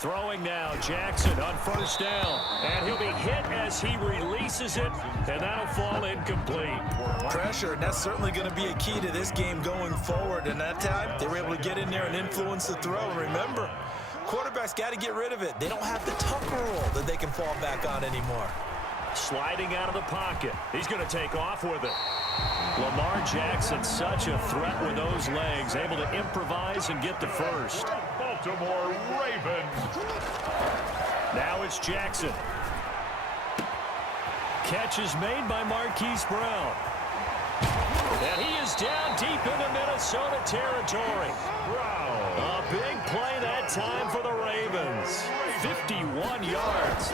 Throwing now, Jackson on first down. And he'll be hit as he releases it, and that'll fall incomplete. Pressure, and that's certainly going to be a key to this game going forward. And that time, they were able to get in there and influence the throw. Remember, quarterbacks got to get rid of it. They don't have the Tucker rule that they can fall back on anymore. Sliding out of the pocket. He's going to take off with it. Lamar Jackson, such a threat with those legs, able to improvise and get the first. Baltimore Ravens. Now it's Jackson. Catch is made by Marquise Brown. And he is down deep into Minnesota territory. Brown. A big play that time for the Ravens. 51 yards.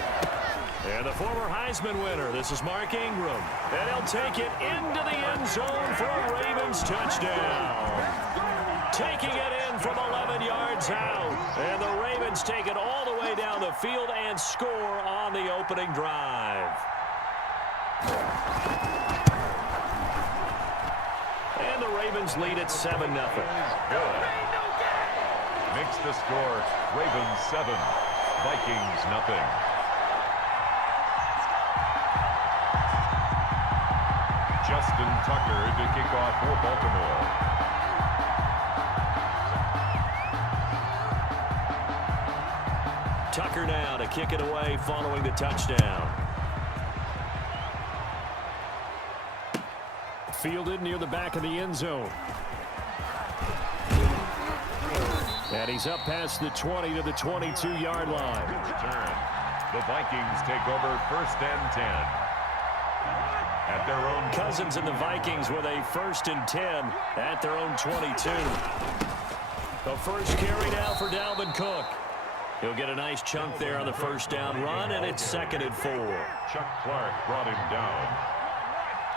And the former Heisman winner, this is Mark Ingram. And he'll take it into the end zone for a Ravens touchdown. Taking it in from 11 yards out. And the Ravens take it all the way down the field and score on the opening drive. And the Ravens lead at 7-0. Good. Makes the score Ravens 7, Vikings nothing. Justin Tucker to kick off for Baltimore. Tucker now to kick it away following the touchdown. Fielded near the back of the end zone. And he's up past the 20 to the 22-yard line. Good return. The Vikings take over 1st and 10. At their own Cousins and the Vikings with a 1st and 10 at their own 22. The first carry now for Dalvin Cook. He'll get a nice chunk there on the first down run, and it's 2nd and 4. Chuck Clark brought him down.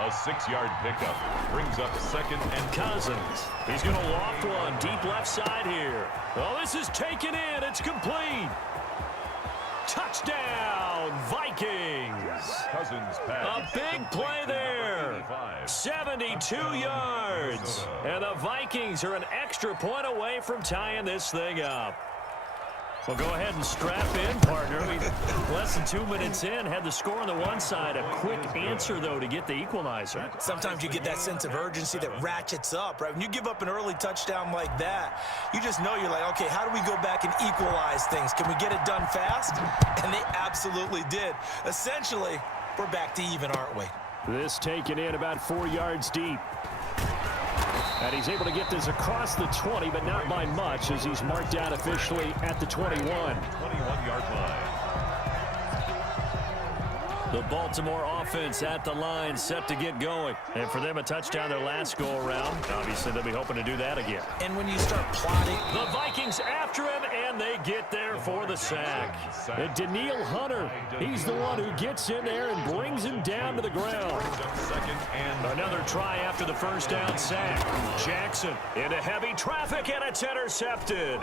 A 6-yard pickup brings up 2nd and Cousins. He's going to loft one deep left side here. Oh, this is taken in. It's complete. Touchdown, Vikings. Cousins pass. A big play there. 72 yards. And the Vikings are an extra point away from tying this thing up. Well, go ahead and strap in, partner. Less than 2 minutes in, had the score on the one side. A quick answer, though, to get the equalizer. Sometimes you get that sense of urgency that ratchets up, right? When you give up an early touchdown like that, you just know you're like, okay, how do we go back and equalize things? Can we get it done fast? And they absolutely did. Essentially, we're back to even, aren't we? This taken in about 4 yards deep. And he's able to get this across the 20, but not by much, as he's marked out officially at the 21. 21-yard line. The Baltimore offense at the line, set to get going. And for them, a touchdown their last go-around. Obviously, they'll be hoping to do that again. And when you start plotting... The Vikings after him, and they get there for the sack. And Danielle Hunter, he's the one who gets in there and brings him down to the ground. Another try after the first down sack. Jackson into heavy traffic, and it's intercepted.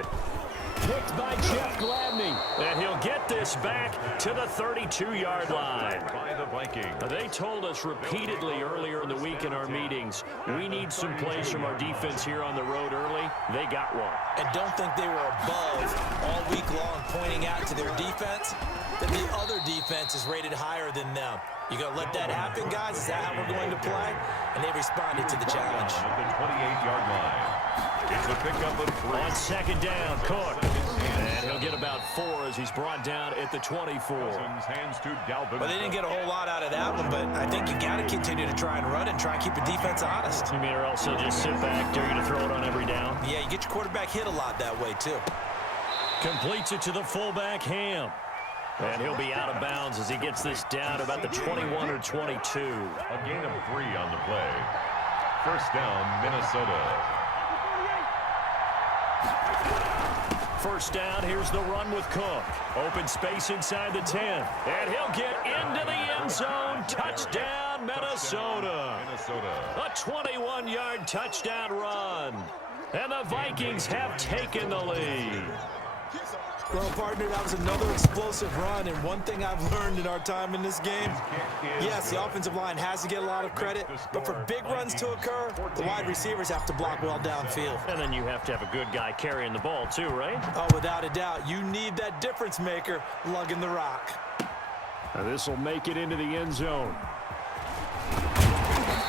Picked by Jeff Gladney, and he'll get this back to the 32-yard line. By the Vikings. They told us repeatedly earlier in the week in our meetings, we need some plays from our defense here on the road early. They got one. And don't think they were above all week long pointing out to their defense that the other defense is rated higher than them. You going to let that happen, guys? Is that how we're going to play? And they responded to the challenge. At the 28-yard line. It's a pickup of 3. On 2nd down, Cook. And he'll get about 4 as he's brought down at the 24. Hands to Dalvin. Well, they didn't get a whole lot out of that one, but I think you got to continue to try and run and try and keep the defense honest. You mean, or else they'll just sit back, dare you to throw it on every down? Yeah, you get your quarterback hit a lot that way, too. Completes it to the fullback, Ham. And he'll be out of bounds as he gets this down about the 21 or 22. A gain of 3 on the play. First down, Minnesota. First down, here's the run with Cook. Open space inside the 10. And he'll get into the end zone. Touchdown, Minnesota. A 21-yard touchdown run. And the Vikings have taken the lead. Well, partner, that was another explosive run, and one thing I've learned in our time in this game, yes, the offensive line has to get a lot of credit, but for big runs to occur, the wide receivers have to block well downfield. And then you have to have a good guy carrying the ball too, right? Oh, without a doubt, you need that difference maker lugging the rock. This will make it into the end zone.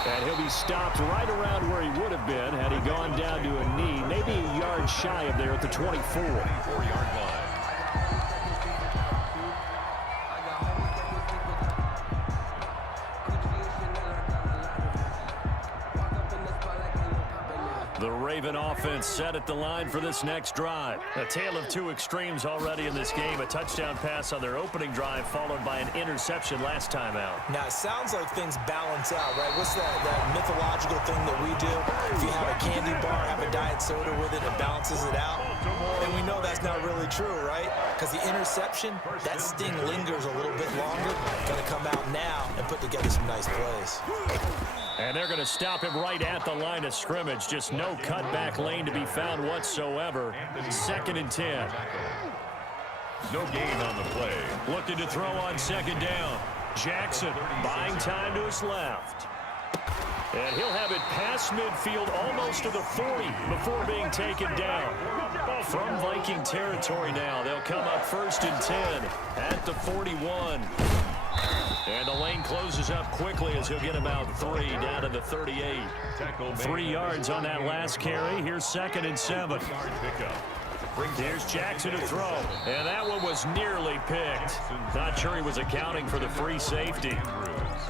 And he'll be stopped right around where he would have been had he gone down to a knee, maybe a yard shy of there at the 24. 24-yard line. The Raven offense set at the line for this next drive. A tale of two extremes already in this game. A touchdown pass on their opening drive followed by an interception last time out. Now, it sounds like things balance out, right? What's that mythological thing that we do? If you have a candy bar, have a diet soda with it, it balances it out. And we know that's not really true, right? Because the interception, that sting lingers a little bit longer. Going to come out now and put together some nice plays. And they're going to stop him right at the line of scrimmage. Just no cutback lane to be found whatsoever. 2nd and 10. No gain on the play. Looking to throw on 2nd down. Jackson buying time to his left. And he'll have it past midfield almost to the 40 before being taken down. From Viking territory now, they'll come up 1st and 10 at the 41. And the lane closes up quickly as he'll get about 3 down to the 38. 3 yards on that last carry. Here's 2nd and 7. Here's Jackson to throw. And that one was nearly picked. Not sure he was accounting for the free safety.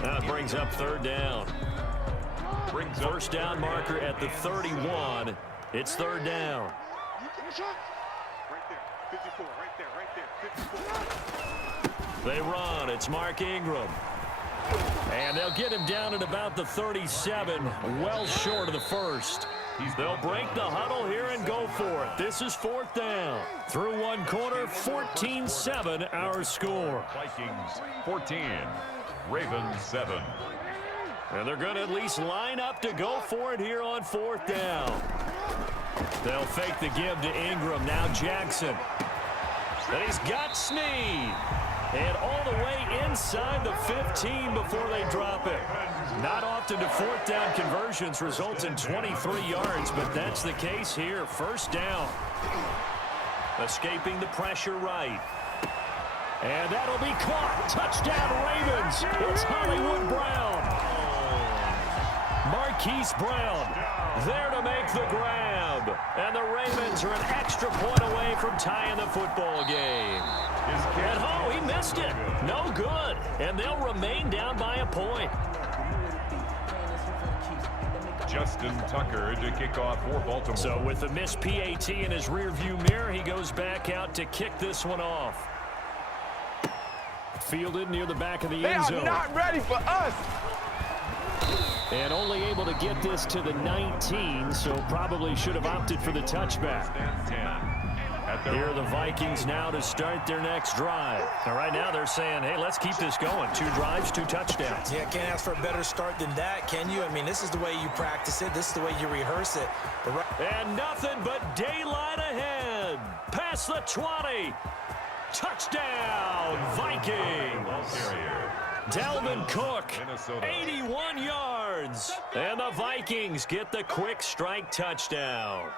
That brings up 3rd down. First down marker at the 31. It's 3rd down. Right there, 54, right there, 54. They run. It's Mark Ingram. And they'll get him down at about the 37, well short of the first. They'll break the huddle here and go for it. This is 4th down. Through one quarter, 14-7 our score. Vikings 14, Ravens 7. And they're going to at least line up to go for it here on 4th down. They'll fake the give to Ingram. Now Jackson. And he's got Snead. And all the way inside the 15 before they drop it. Not often do 4th down conversions result in 23 yards, but that's the case here. 1st down. Escaping the pressure right. And that'll be caught. Touchdown Ravens. It's Hollywood Brown. Marquise Brown there to make the grab. And the Ravens are an extra point away from tying the football game. And oh, he missed it. No good. And they'll remain down by a point. Justin Tucker to kick off for Baltimore. So with the missed PAT in his rearview mirror, he goes back out to kick this one off. Fielded near the back of the end zone. They are not ready for us. And only able to get this to the 19, so probably should have opted for the touchback. Here are the Vikings now to start their next drive. And right now they're saying, hey, let's keep this going. 2 drives, 2 touchdowns. Yeah, can't ask for a better start than that, can you? I mean, this is the way you practice it. This is the way you rehearse it. And nothing but daylight ahead. Past the 20. Touchdown, Vikings. Dalvin Cook, 81 yards. And the Vikings get the quick strike touchdown.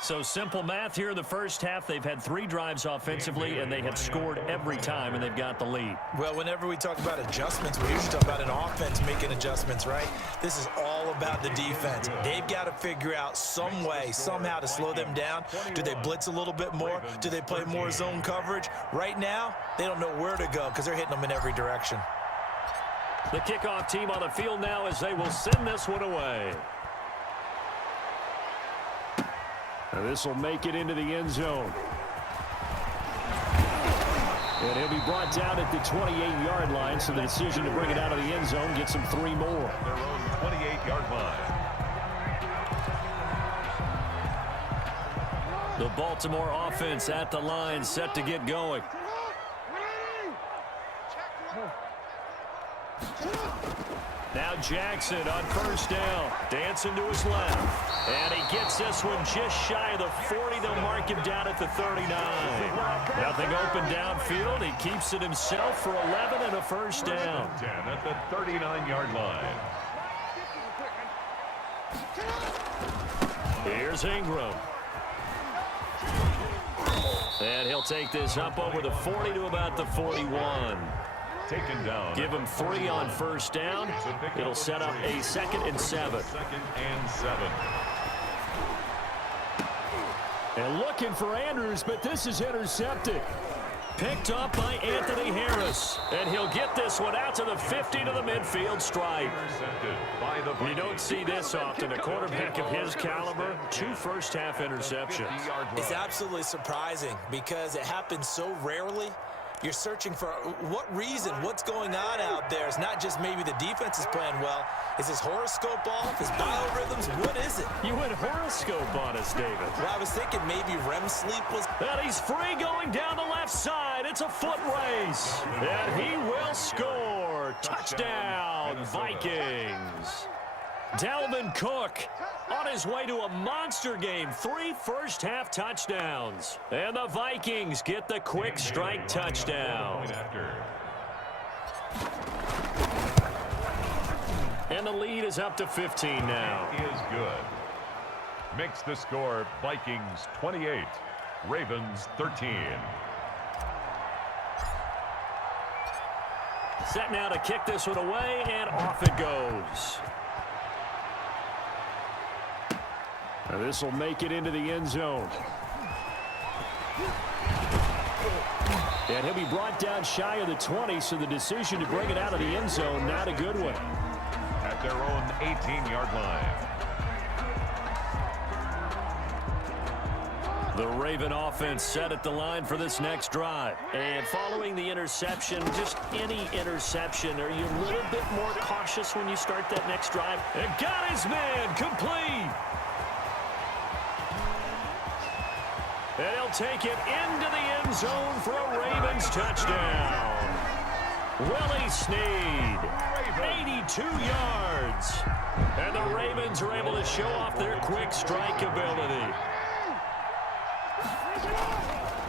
So simple math here in the first half. They've had 3 drives offensively, and they have scored every time, and they've got the lead. Well, whenever we talk about adjustments, we usually talk about an offense making adjustments, right? This is all about the defense. They've got to figure out some way, somehow to slow them down. Do they blitz a little bit more? Do they play more zone coverage? Right now, they don't know where to go because they're hitting them in every direction. The kickoff team on the field now as they will send this one away. And this will make it into the end zone. And he'll be brought down at the 28-yard line, so the decision to bring it out of the end zone gets him 3 more. Their own 28-yard line. The Baltimore offense at the line, set to get going. Now Jackson on first down. Dancing to his left. And he gets this one just shy of the 40. They'll mark him down at the 39. Nothing open downfield. He keeps it himself for 11 and a first down. 10 at the 39-yard line. Here's Ingram. And he'll take this up over the 40 to about the 41. Taken down. Give him 3 on first down. It'll set up a 2nd and 7. 2nd and 7. And looking for Andrews, but this is intercepted. Picked up by Anthony Harris. And he'll get this one out to the 50 to the midfield stripe. Intercepted by the Vikings. You don't see this often. A quarterback of his caliber, 2 first-half interceptions. 50-yard run. It's absolutely surprising because it happens so rarely. You're searching for what reason, what's going on out there. It's not just maybe the defense is playing well. Is his horoscope off? His biorhythms? What is it? You went horoscope on us, David. Well, I was thinking maybe REM sleep was... And he's free going down the left side. It's a foot race. And he will score. Touchdown, Vikings. Dalvin Cook on his way to a monster game. 3 first-half touchdowns. And the Vikings get the quick strike touchdown. And the lead is up to 15 now. Is good. Makes the score Vikings 28, Ravens 13. Set now to kick this one away, and off it goes. Now this will make it into the end zone. And he'll be brought down shy of the 20, so the decision to bring it out of the end zone, not a good one. At their own 18-yard line. The Raven offense set at the line for this next drive. And following the interception, just any interception, are you a little bit more cautious when you start that next drive? And got his man complete. And he'll take it into the end zone for a Ravens touchdown. Willie Snead, 82 yards. And the Ravens are able to show off their quick strike ability.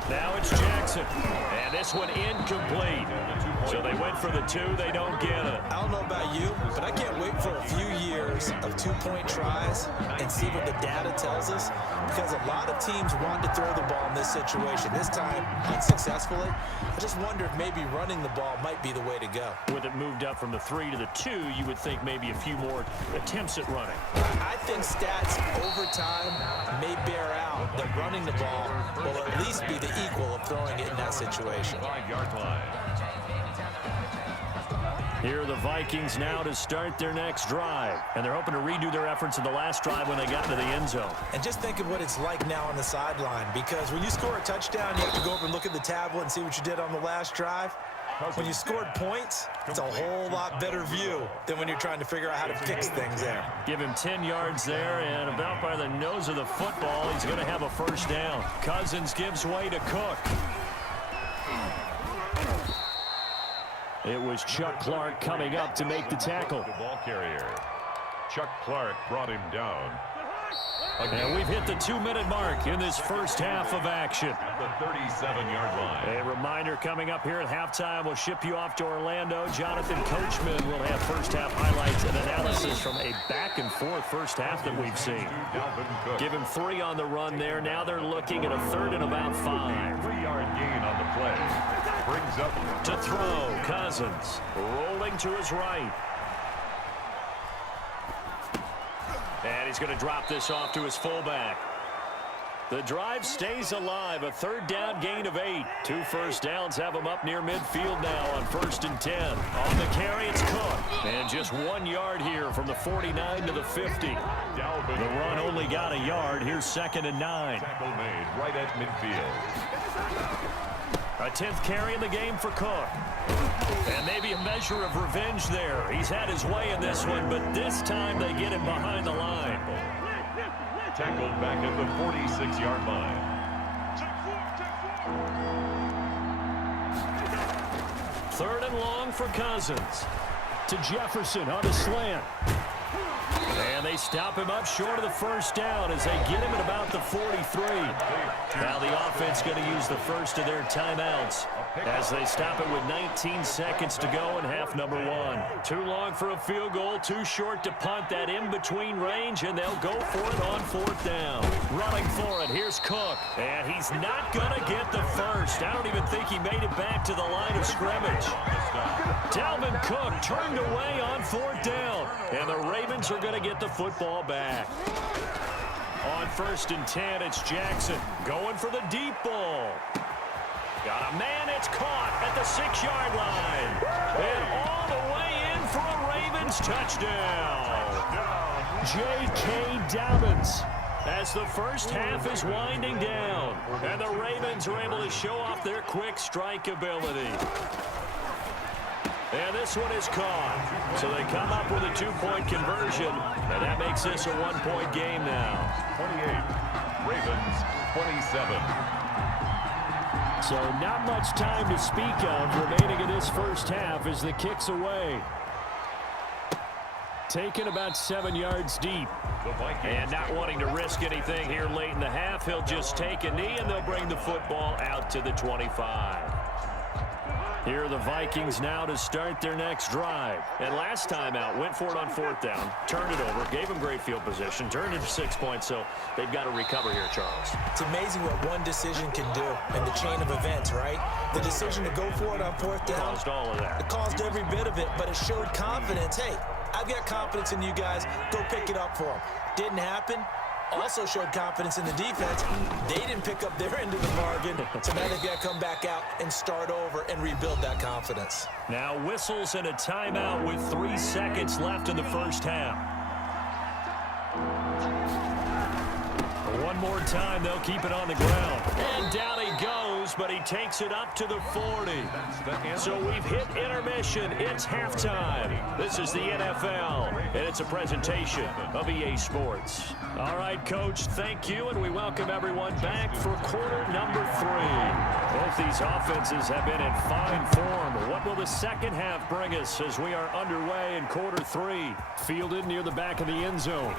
Now it's Jackson. And this one incomplete. So they went for the 2. They don't get it. I don't know about you, but I can't wait for a few years of 2-point tries and see what the data tells us, because a lot of teams want to throw the ball in this situation. This time, unsuccessfully. I just wonder if maybe running the ball might be the way to go. With it moved up from the 3 to the 2, you would think maybe a few more attempts at running. I think stats over time may bear out that running the ball will at least be the equal of throwing it in that situation. 5-yard line. Here are the Vikings now to start their next drive. And they're hoping to redo their efforts in the last drive when they got into the end zone. And just think of what it's like now on the sideline, because when you score a touchdown, you have to go over and look at the tablet and see what you did on the last drive. When you scored points, it's a whole lot better view than when you're trying to figure out how to fix things there. Give him 10 yards there, and about by the nose of the football, he's going to have a first down. Cousins gives way to Cook. It was Chuck Clark coming up to make the tackle. The ball carrier. Chuck Clark brought him down. And we've hit the 2-minute mark in this first half of action. At the 37-yard line. A reminder coming up here at halftime. We'll ship you off to Orlando. Jonathan Coachman will have first half highlights and analysis from a back-and-forth first half that we've seen. Give him 3 on the run there. Now they're looking at a 3rd and about 5. 3-yard gain on the play. Brings up To throw, Cousins rolling to his right. And he's going to drop this off to his fullback. The drive stays alive. A 3rd down gain of 8. 2 first downs have him up near midfield now on 1st and 10. On the carry, it's Cook. And just 1 yard here from the 49 to the 50. The run only got a yard. Here's 2nd and 9. tackle made right at midfield. A 10th carry in the game for Cook. And maybe a measure of revenge there. He's had his way in this one, but this time they get him behind the line. Tackled back at the 46-yard line. 3rd and long for Cousins. to Jefferson on the slant. And they stop him up short of the first down as they get him at about the 43. Now the offense going to use the first of their timeouts as they stop it with 19 seconds to go in half number one. Too long for a field goal, too short to punt that in-between range, and they'll go for it on fourth down. Running for it, here's Cook, and he's not going to get the first. I don't even think he made it back to the line of scrimmage. Dalvin Cook turned away on fourth down, and the Ravens are going to get the football back. On 1st and 10, it's Jackson going for the deep ball. Got a man, it's caught at the 6-yard line. And all the way in for a Ravens touchdown. J.K. Dobbins as the first half is winding down. And the Ravens are able to show off their quick strike ability. And this one is caught. So they come up with a 2-point conversion, and that makes this a 1-point game now. 28, Ravens 27. So not much time to speak of remaining in this first half as the kick's away. Taken about 7 yards deep. And not wanting to risk anything here late in the half, he'll just take a knee and they'll bring the football out to the 25. Here are the Vikings now to start their next drive. And last time out, went for it on fourth down, turned it over, gave them great field position, turned it to 6 points, so they've got to recover here, Charles. It's amazing what one decision can do in the chain of events, right? The decision to go for it on fourth down. Caused all of that. It caused every bit of it, but it showed confidence. Hey, I've got confidence in you guys. Go pick it up for them. Didn't happen. Also showed confidence in the defense. They didn't pick up their end of the bargain, so now they've got to come back out and start over and rebuild that confidence. Now whistles and a timeout with 3 seconds left in the first half. One more time, they'll keep it on the ground. And down he goes, but he takes it up to the 40. So we've hit intermission. It's halftime. This is the NFL, and it's a presentation of EA Sports. All right, Coach, thank you, and we welcome everyone back for quarter number 3. Both these offenses have been in fine form. What will the second half bring us as we are underway in quarter 3? Fielded near the back of the end zone.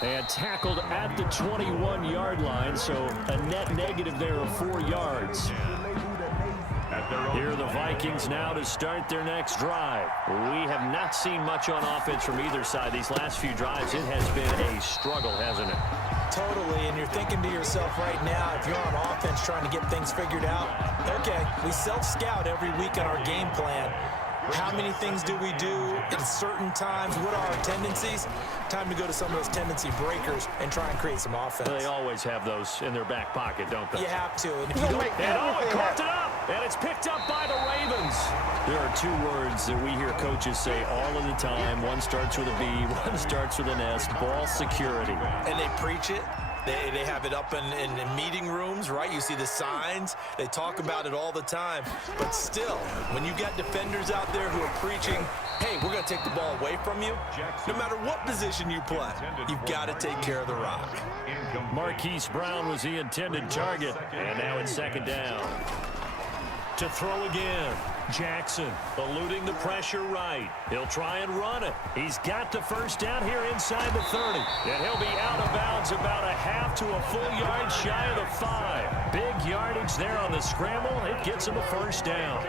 And tackled at the 21-yard line, so a net negative there of 4 yards. Here are the Vikings now to start their next drive. We have not seen much on offense from either side. These last few drives, it has been a struggle, hasn't it? Totally, and you're thinking to yourself right now, if you're on offense trying to get things figured out, okay, we self-scout every week on our game plan. How many things do we do at certain times? What are our tendencies? Time to go to some of those tendency breakers and try and create some offense. They always have those in their back pocket, don't they? You have to. And if you don't, it caught it up, and it's picked up by the Ravens. There are 2 words that we hear coaches say all of the time. One starts with a B, one starts with an S, ball security. And they preach it. They have it up in meeting rooms, right? You see the signs. They talk about it all the time. But still, when you got defenders out there who are preaching, hey, we're going to take the ball away from you, no matter what position you play, you've got to take care of the rock. Marquise Brown was the intended target, and now it's second down. To throw again. Jackson eluding the pressure right. He'll try and run it. He's got the first down here inside the 30. And he'll be out of bounds about a half to a full yard shy of the 5. Big yardage there on the scramble. It gets him a first down.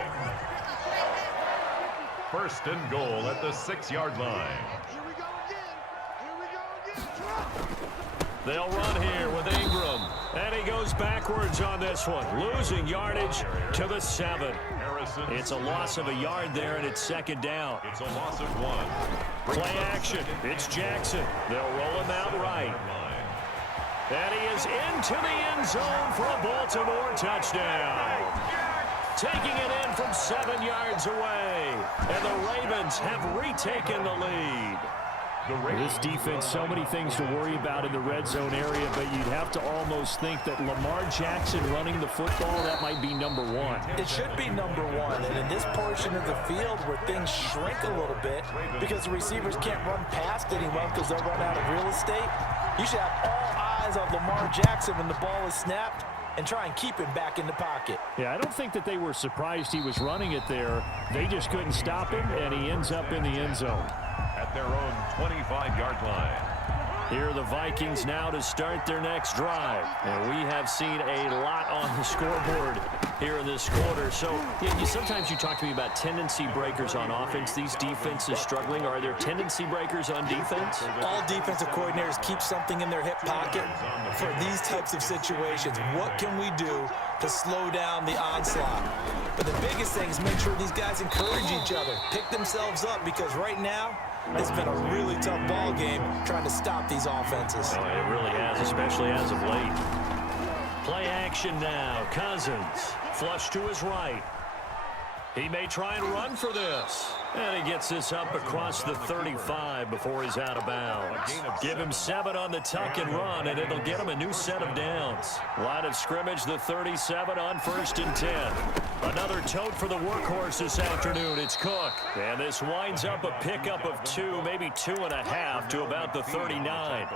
First and goal at the 6-yard line. Here we go again. Here we go again. They'll run here with Ingram. And he goes backwards on this one. Losing yardage to the 7. It's a loss of a yard there, and it's second down. It's a loss of 1. Play action. It's Jackson. They'll roll him out right. And he is into the end zone for a Baltimore touchdown. Taking it in from 7 yards away. And the Ravens have retaken the lead. This defense, so many things to worry about in the red zone area, but you'd have to almost think that Lamar Jackson running the football, that might be number 1. It should be number 1, and in this portion of the field where things shrink a little bit because the receivers can't run past anyone because they'll run out of real estate, you should have all eyes on Lamar Jackson when the ball is snapped. and try and keep him back in the pocket. Yeah, I don't think that they were surprised he was running it there. They just couldn't stop him, and he ends up in the end zone. At their own 25-yard line. Here are the Vikings now to start their next drive. And we have seen a lot on the scoreboard here in this quarter. So sometimes you talk to me about tendency breakers on offense. These defenses struggling. Are there tendency breakers on defense? All defensive coordinators keep something in their hip pocket for these types of situations. What can we do to slow down the onslaught? But the biggest thing is make sure these guys encourage each other, pick themselves up, because right now, it's been a really tough ball game trying to stop these offenses. Oh, it really has, especially as of late. Play action now. Cousins, flush to his right. He may try and run for this. And he gets this up across the 35 before he's out of bounds. Give him 7 on the tuck and run, and it'll get him a new set of downs. Line of scrimmage, the 37 on 1st and 10. Another tote for the workhorse this afternoon. It's Cook. And this winds up a pickup of 2, maybe 2.5 to about the 39.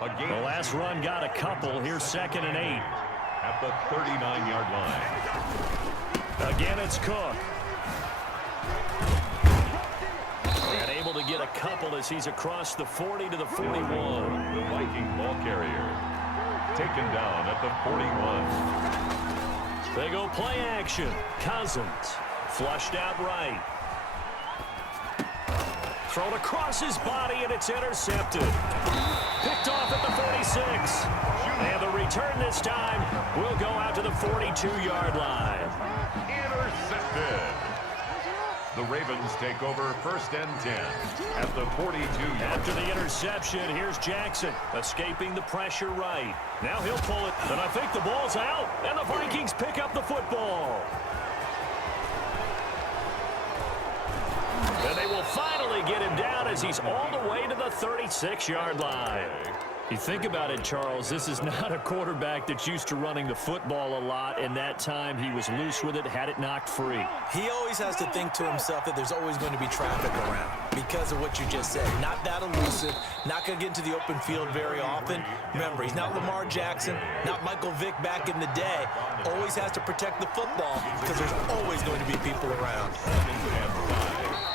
The last run got a couple. Here's 2nd and 8. At the 39-yard line. Again, it's Cook. And able to get a couple as he's across the 40 to the 41. The Viking ball carrier. Taken down at the 41. They go play action. Cousins flushed out right. Thrown across his body, and it's intercepted. Picked off at the 46. And the return this time will go out to the 42-yard line. Intercepted. The Ravens take over 1st and 10 at the 42-yard. After the interception, here's Jackson escaping the pressure right. Now he'll pull it, and I think the ball's out, and the Vikings pick up the football. And they will finally get him down as he's all the way to the 36-yard line. You think about it, Charles, this is not a quarterback that's used to running the football a lot, and that time he was loose with it, had it knocked free. He always has to think to himself that there's always going to be traffic around because of what you just said. Not that elusive, not going to get into the open field very often. Remember, he's not Lamar Jackson, not Michael Vick back in the day. Always has to protect the football because there's always going to be people around.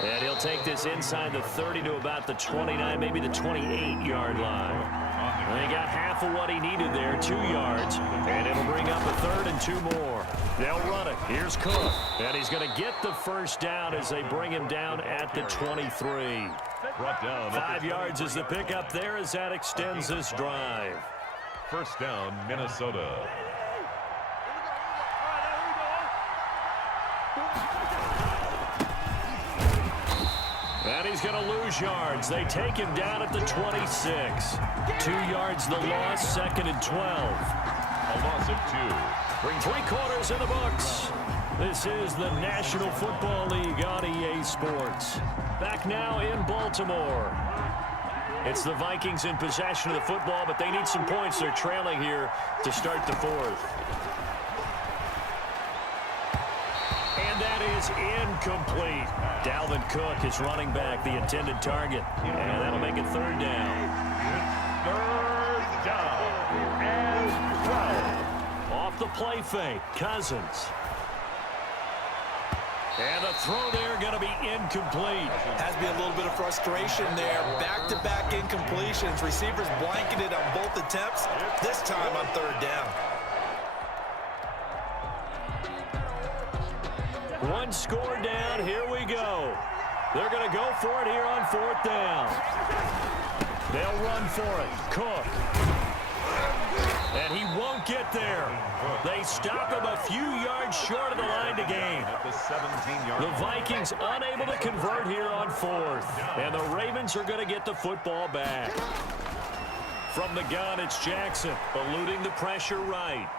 And he'll take this inside the 30 to about the 29, maybe the 28-yard line. And he got half of what he needed there, 2 yards. And it'll bring up a 3rd and 2 more. They'll run it. Here's Cook. And he's going to get the first down as they bring him down at the 23. Brought down 5 yards is the pickup there as that extends this drive. 1st down, Minnesota. And he's going to lose yards. They take him down at the 26. 2 yards the loss, 2nd and 12. A loss of 2. Bring 3 quarters in the books. This is the National Football League on EA Sports. Back now in Baltimore. It's the Vikings in possession of the football, but they need some points. They're trailing here to start the 4th. And that is incomplete. Dalvin Cook is running back, the intended target. And that'll make it 3rd down. 3rd down and 12. Off the play fake, Cousins. And the throw there going to be incomplete. Has to be a little bit of frustration there. Back-to-back incompletions. Receivers blanketed on both attempts. This time on 3rd down. 1 score down. Here we go. They're going to go for it here on 4th down. They'll run for it. Cook. And he won't get there. They stop him a few yards short of the line to gain. At the 17-yard The Vikings unable to convert here on 4th. And the Ravens are going to get the football back. From the gun, it's Jackson, eluding the pressure right.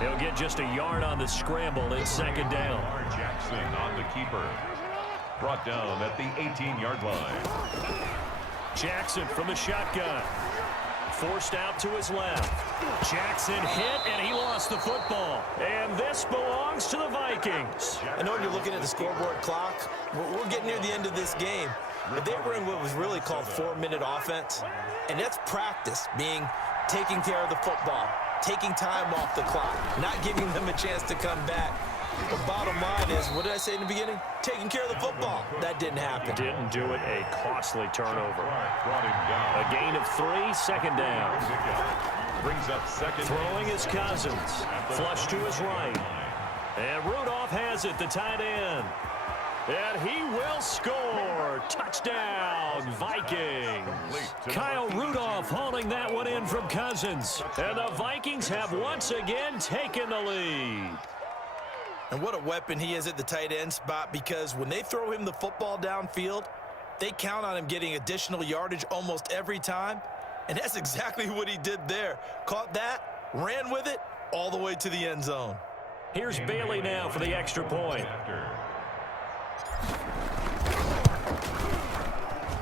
He'll get just a yard on the scramble. It's 2nd down. Jackson on the keeper. Brought down at the 18-yard line. Jackson from the shotgun. Forced out to his left. Jackson hit, and he lost the football. And this belongs to the Vikings. I know when you're looking at the scoreboard clock, we're getting near the end of this game. But they were in what was really called 4-minute offense. And that's practice, being taking care of the football, taking time off the clock, not giving them a chance to come back. The bottom line is, what did I say in the beginning? Taking care of the football. That didn't happen. Didn't do it. A costly turnover. A gain of 3, second down. Brings up second. Throwing is Cousins. Flush to his right. And Rudolph has it, the tight end. And he will score. Touchdown, Vikings. Kyle Rudolph hauling that one in from Cousins. And the Vikings have once again taken the lead. And what a weapon he is at the tight end spot, because when they throw him the football downfield, they count on him getting additional yardage almost every time. And that's exactly what he did there. Caught that, ran with it, all the way to the end zone. Here's Bailey now for the extra point.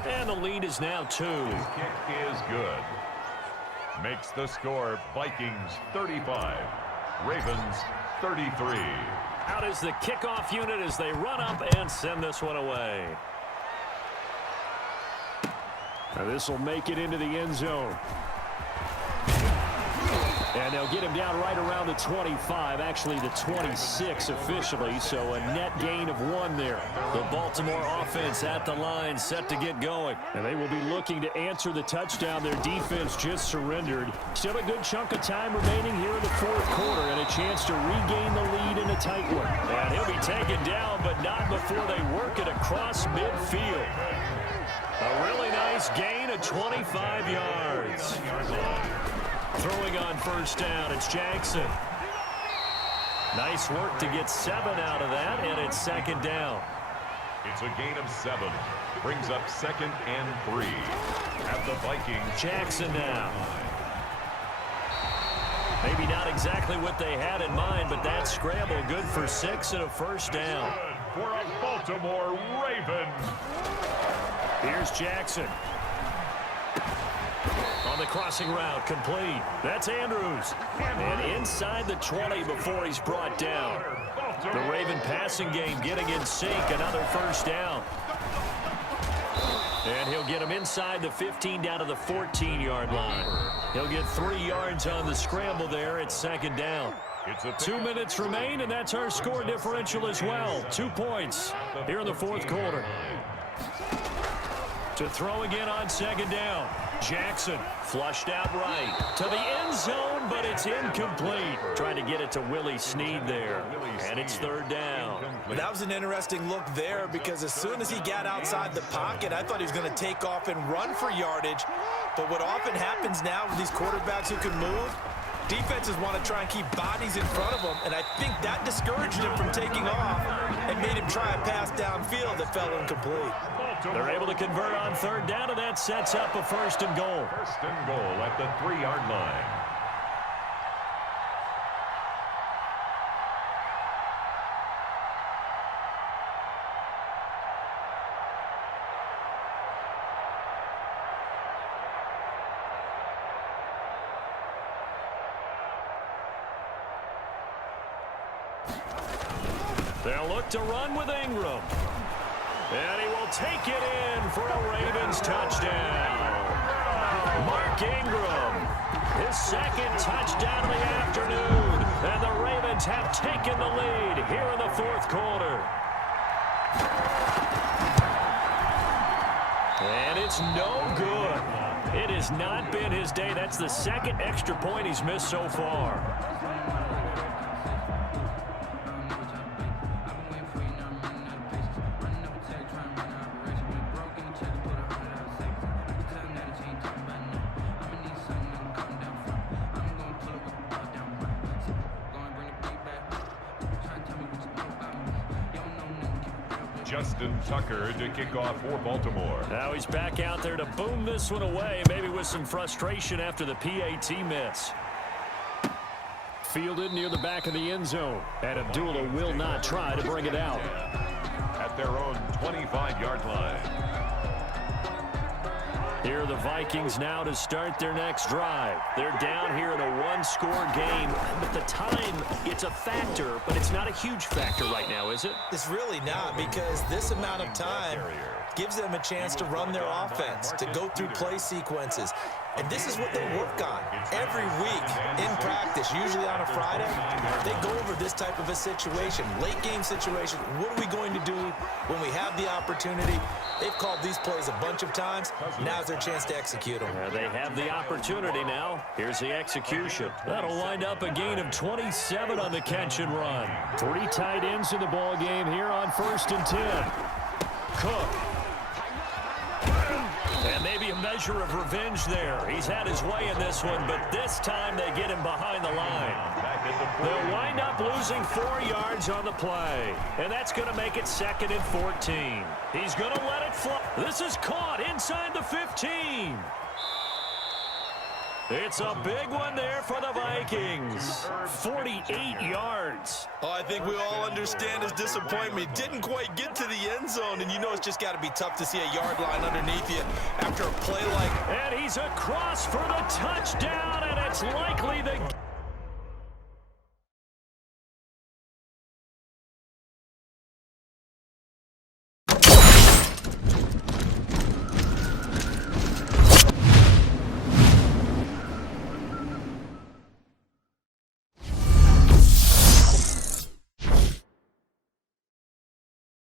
And the lead is now 2. His kick is good. Makes the score Vikings 35, Ravens 33. Out is the kickoff unit as they run up and send this one away. Now this will make it into the end zone. And they'll get him down right around the 25, actually the 26 officially, so a net gain of 1 there. The Baltimore offense at the line, set to get going. And they will be looking to answer the touchdown their defense just surrendered. Still a good chunk of time remaining here in the fourth quarter, and a chance to regain the lead in a tight one. And he'll be taken down, but not before they work it across midfield. A really nice gain of 25 yards. Throwing on first down, it's Jackson. Nice work to get 7 out of that, and it's second down. It's a gain of 7. Brings up second and 3. At the Vikings. Jackson now. Maybe not exactly what they had in mind, but that scramble good for 6 and a first down. Good for a Baltimore Raven. Here's Jackson. On the crossing route, complete. That's Andrews. And inside the 20 before he's brought down. The Raven passing game getting in sync. Another first down. And he'll get him inside the 15 down to the 14-yard line. He'll get 3 yards on the scramble there. It's second down. 2 minutes remain, and that's our score differential as well. 2 points here in the fourth quarter. To throw again on second down. Jackson flushed out right to the end zone, but it's incomplete. Trying to get it to Willie Snead there, and it's third down. That was an interesting look there, because as soon as he got outside the pocket, I thought he was going to take off and run for yardage. But what often happens now with these quarterbacks who can move, defenses want to try and keep bodies in front of them, and I think that discouraged him from taking off and made him try a pass downfield that fell incomplete. They're able to convert on third down, and that sets up a first and goal. First and goal at the 3-yard line. They'll look to run with Ingram. And he will take it in for a Ravens touchdown. Mark Ingram, his second touchdown of the afternoon. And the Ravens have taken the lead here in the fourth quarter. And it's no good. It has not been his day. That's the second extra point he's missed so far. Justin Tucker to kick off for Baltimore. Now he's back out there to boom this one away, maybe with some frustration after the PAT miss. Fielded near the back of the end zone, and Abdullah will not try to bring it out. At their own 25-yard line. Here are the Vikings now to start their next drive. They're down here in a one-score game, but the time, it's a factor, but it's not a huge factor right now, is it? It's really not, because this amount of time gives them a chance to run their offense, to go through play sequences. And this is what they work on every week in practice, usually on a Friday. They go over this type of a situation, late game situation. What are we going to do when we have the opportunity? They've called these plays a bunch of times. Now's their chance to execute them. They have the opportunity now. Here's the execution. That'll wind up a gain of 27 on the catch and run. 3 tight ends in the ball game here on 1st and 10. Cook. And maybe a measure of revenge there. He's had his way in this one, but this time they get him behind the line. They'll wind up losing 4 yards on the play. And that's going to make it 2nd and 14. He's going to let it fly. This is caught inside the 15. It's a big one there for the Vikings. 48 yards. Oh, I think we all understand his disappointment. Didn't quite get to the end zone, and you know it's just got to be tough to see a yard line underneath you after a play like... And he's across for the touchdown, and it's likely the...